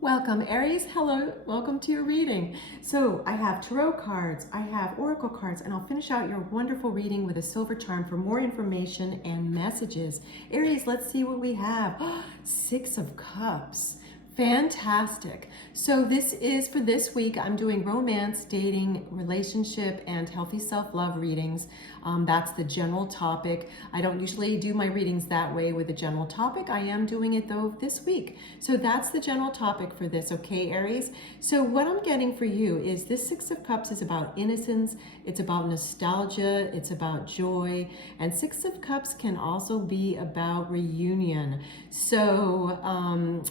Welcome, Aries. Hello, welcome to your reading. So I have tarot cards, I have oracle cards, and I'll finish out your wonderful reading with a silver charm for more information and messages. Aries, let's see what we have. Six of Cups. Fantastic. So this is for this week. I'm doing romance, dating, relationship, and healthy self-love readings. That's the general topic. I don't usually do my readings that way with a general topic. I am doing it though this week. So that's the general topic for this, okay, Aries? So what I'm getting for you is this Six of Cups is about innocence, it's about nostalgia, it's about joy, and Six of Cups can also be about reunion. So,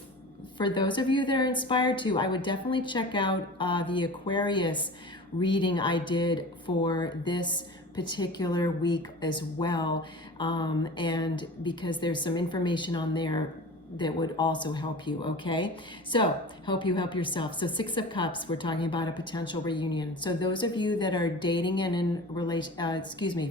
for those of you that are inspired to, I would definitely check out the Aquarius reading I did for this particular week as well. And because there's some information on there that would also help you, okay? So, help you help yourself. So Six of Cups, we're talking about a potential reunion. So those of you that are dating and in relation,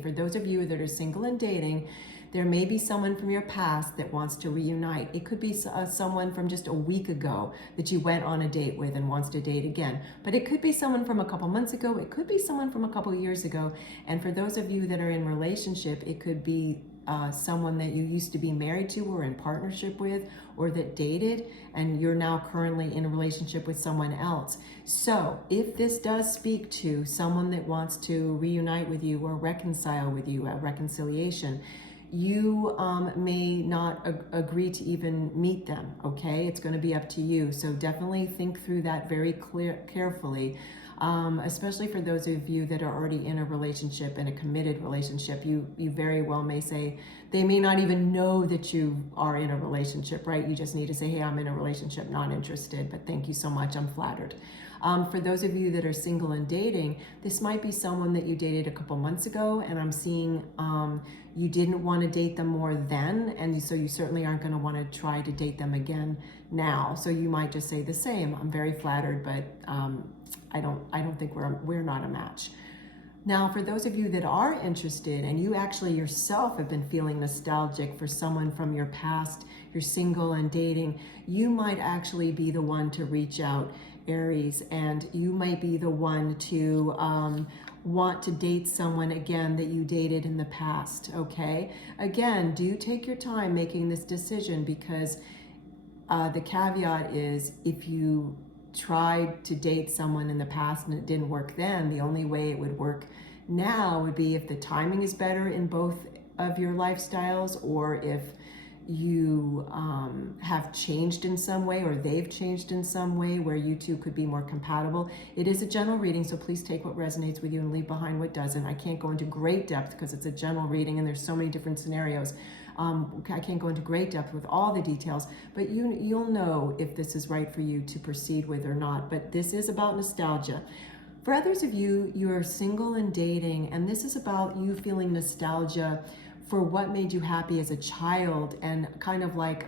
for those of you that are single and dating, there may be someone from your past that wants to reunite. It could be someone from just a week ago that you went on a date with and wants to date again. But it could be someone from a couple months ago. It could be someone from a couple years ago. And for those of you that are in relationship, it could be someone that you used to be married to or in partnership with, or that dated, and you're now currently in a relationship with someone else. So if this does speak to someone that wants to reunite with you or reconcile with you, a reconciliation, you may not agree to even meet them, okay? It's going to be up to you. So definitely think through that very carefully, especially for those of you that are already in a relationship, in a committed relationship. You very well may say, they may not even know that you are in a relationship, right? You just need to say, hey, I'm in a relationship, not interested, but thank you so much, I'm flattered. For those of you that are single and dating, this might be someone that you dated a couple months ago, and I'm seeing you didn't want to date them more then, and so you certainly aren't going to want to try to date them again now. So you might just say the same. I'm very flattered, but I don't think we're not a match. Now, for those of you that are interested and you actually yourself have been feeling nostalgic for someone from your past, you're single and dating, you might actually be the one to reach out, Aries, and you might be the one to want to date someone again that you dated in the past, okay? Again, do take your time making this decision, because the caveat is if you tried to date someone in the past and it didn't work then, the only way it would work now would be if the timing is better in both of your lifestyles, or if you have changed in some way, or they've changed in some way where you two could be more compatible. It is a general reading, so please take what resonates with you and leave behind what doesn't. I can't go into great depth because it's a general reading and there's so many different scenarios. I can't go into great depth with all the details, but you'll know if this is right for you to proceed with or not. But this is about nostalgia. For others of you, you're single and dating, and this is about you feeling nostalgia for what made you happy as a child, and kind of like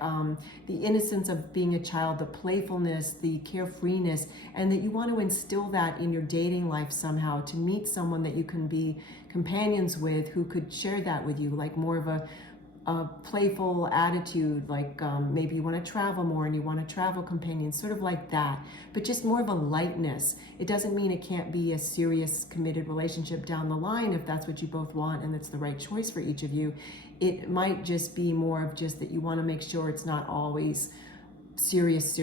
the innocence of being a child, the playfulness, the carefreeness, and that you want to instill that in your dating life somehow, to meet someone that you can be companions with, who could share that with you, like more of a playful attitude, like maybe you want to travel more and you want a travel companion, sort of like that, but just more of a lightness. It doesn't mean it can't be a serious committed relationship down the line if that's what you both want and that's the right choice for each of you. It might just be more of just that you want to make sure it's not always serious.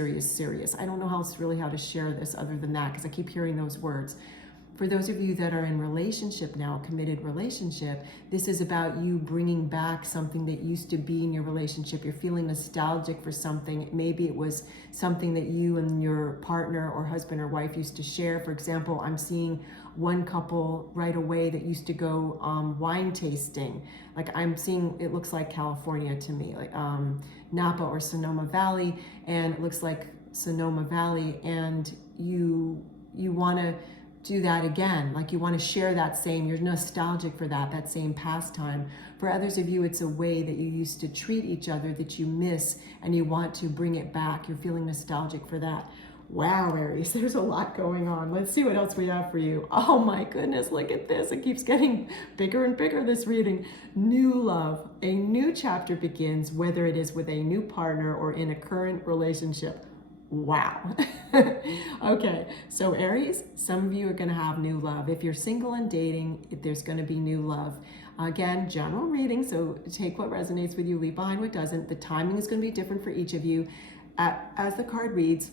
I don't know how to share this other than that, because I keep hearing those words. For those of you that are in relationship now, committed relationship, this is about you bringing back something that used to be in your relationship. You're feeling nostalgic for something. Maybe it was something that you and your partner or husband or wife used to share. For example, I'm seeing one couple right away that used to go wine tasting. Like I'm seeing, it looks like California to me, like Napa or Sonoma Valley, and it looks like Sonoma Valley, and you want to do that again, like you want to share that same, you're nostalgic for that same pastime. For others of you, it's a way that you used to treat each other that you miss and you want to bring it back. You're feeling nostalgic for that. Wow, Aries, there's a lot going on. Let's see what else we have for you. Oh my goodness, look at this. It keeps getting bigger and bigger, this reading. New love. A new chapter begins, whether it is with a new partner or in a current relationship. Wow. Okay, so Aries, some of you are going to have new love. If you're single and dating, there's going to be new love. Again, general reading, so take what resonates with you, leave behind what doesn't. The timing is going to be different for each of you. As the card reads,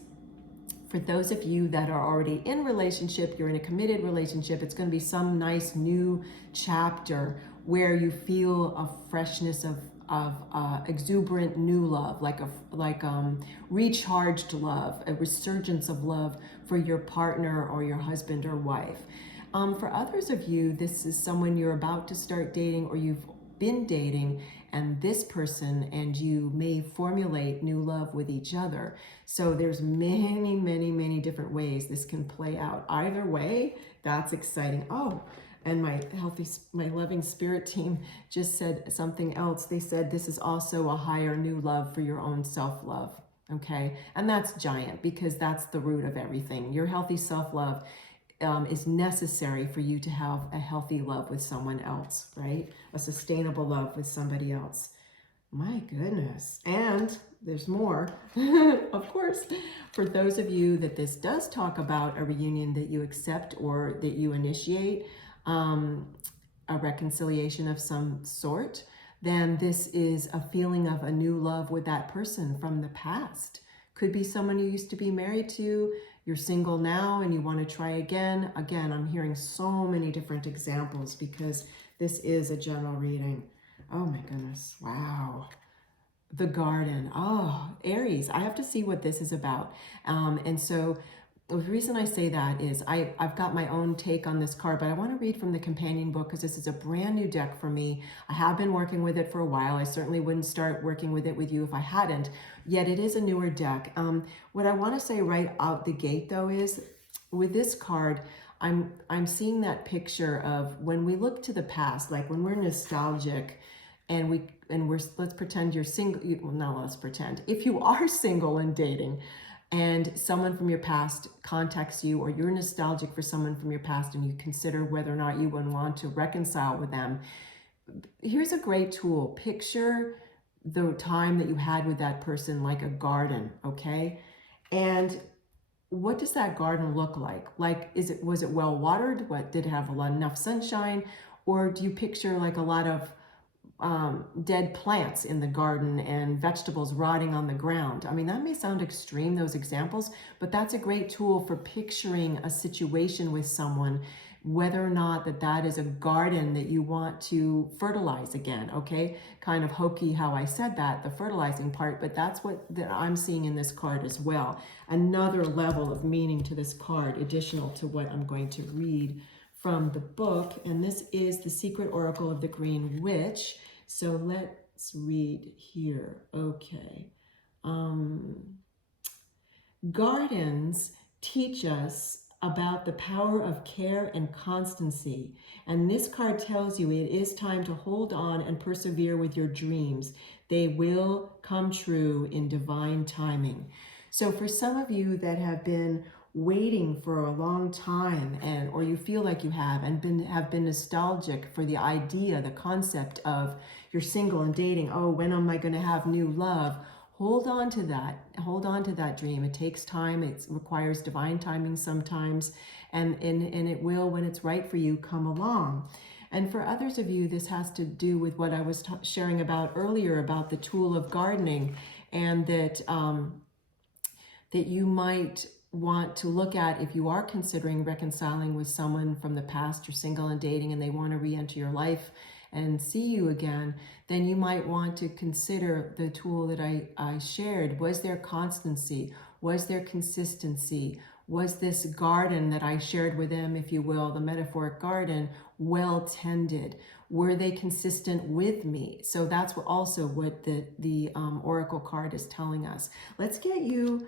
for those of you that are already in relationship, you're in a committed relationship, it's going to be some nice new chapter where you feel a freshness of exuberant new love, like recharged love, a resurgence of love for your partner or your husband or wife. For others of you, this is someone you're about to start dating or you've been dating, and this person and you may formulate new love with each other. So there's many, many, many different ways this can play out. Either way, that's exciting. Oh, and my loving spirit team just said something else. They said this is also a higher new love for your own self-love. Okay, and that's giant because that's the root of everything. Your healthy self-love is necessary for you to have a healthy love with someone else, right? A sustainable love with somebody else. My goodness. And there's more, of course, for those of you that this does talk about a reunion that you accept or that you initiate, a reconciliation of some sort, then this is a feeling of a new love with that person from the past. Could be someone you used to be married to. You're single now and you want to try again. Again, I'm hearing so many different examples because this is a general reading. Oh my goodness. Wow. The garden. Oh, Aries. I have to see what this is about. And so the reason I say that is I've got my own take on this card, but I want to read from the companion book because this is a brand new deck for me. I have been working with it for a while. I certainly wouldn't start working with it with you if I hadn't, yet it is a newer deck. What I want to say right out the gate though is with this card, I'm seeing that picture of when we look to the past, like when we're nostalgic and let's pretend you're single. Well, no, let's pretend. If you are single and dating, and someone from your past contacts you, or you're nostalgic for someone from your past and you consider whether or not you would want to reconcile with them, here's a great tool. Picture the time that you had with that person like a garden, okay? And what does that garden look like? Like, was it well watered? Did it have enough sunshine? Or do you picture like a lot of dead plants in the garden and vegetables rotting on the ground? I mean, that may sound extreme, those examples, but that's a great tool for picturing a situation with someone, whether or not that is a garden that you want to fertilize again, okay? Kind of hokey how I said that, the fertilizing part, but that's what I'm seeing in this card as well. Another level of meaning to this card, additional to what I'm going to read from the book, and this is The Secret Oracle of the Green Witch. So let's read here. Okay. Gardens teach us about the power of care and constancy. And this card tells you it is time to hold on and persevere with your dreams. They will come true in divine timing. So for some of you that have been waiting for a long time, or you feel like you have been nostalgic for the idea, the concept of you're single and dating, oh, when am I going to have new love? Hold on to that. Hold on to that dream. It takes time. It requires divine timing sometimes, and it will, when it's right for you, come along. And for others of you, this has to do with what I was sharing about earlier about the tool of gardening, and that that you might want to look at if you are considering reconciling with someone from the past, you're single and dating, and they want to re-enter your life and see you again, then you might want to consider the tool that I shared. Was there constancy? Was there consistency? Was this garden that I shared with them, if you will, the metaphoric garden, well tended? Were they consistent with me? So that's also what the Oracle card is telling us. Let's get you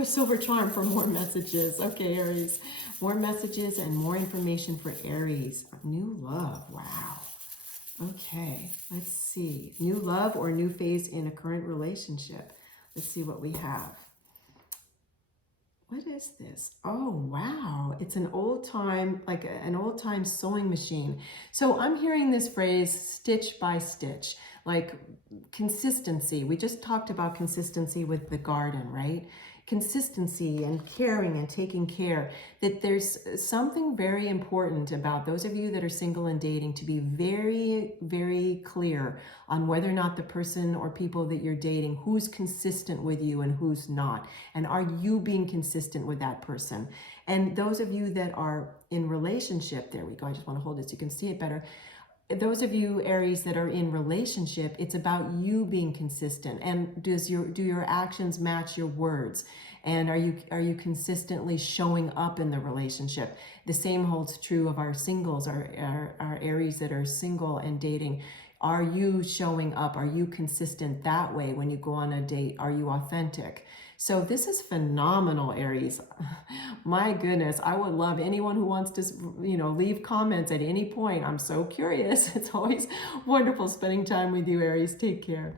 a silver charm for more messages. Okay, Aries, more messages and more information for Aries. New love, wow. Okay, let's see. New love or new phase in a current relationship. Let's see what we have. What is this? Oh, wow. It's an old time, like an old time sewing machine. So I'm hearing this phrase, stitch by stitch. like consistency. We just talked about consistency with the garden, right? Consistency and caring and taking care. That there's something very important about those of you that are single and dating to be very, very clear on whether or not the person or people that you're dating, who's consistent with you and who's not. And are you being consistent with that person? And those of you that are in relationship, there we go. I just want to hold it so you can see it better. Those of you Aries that are in relationship, it's about you being consistent. And do your actions match your words? And are you consistently showing up in the relationship? The same holds true of our singles, our Aries that are single and dating. Are you showing up? Are you consistent that way when you go on a date? Are you authentic? So this is phenomenal, Aries. My goodness, I would love anyone who wants to, leave comments at any point. I'm so curious. It's always wonderful spending time with you, Aries. Take care.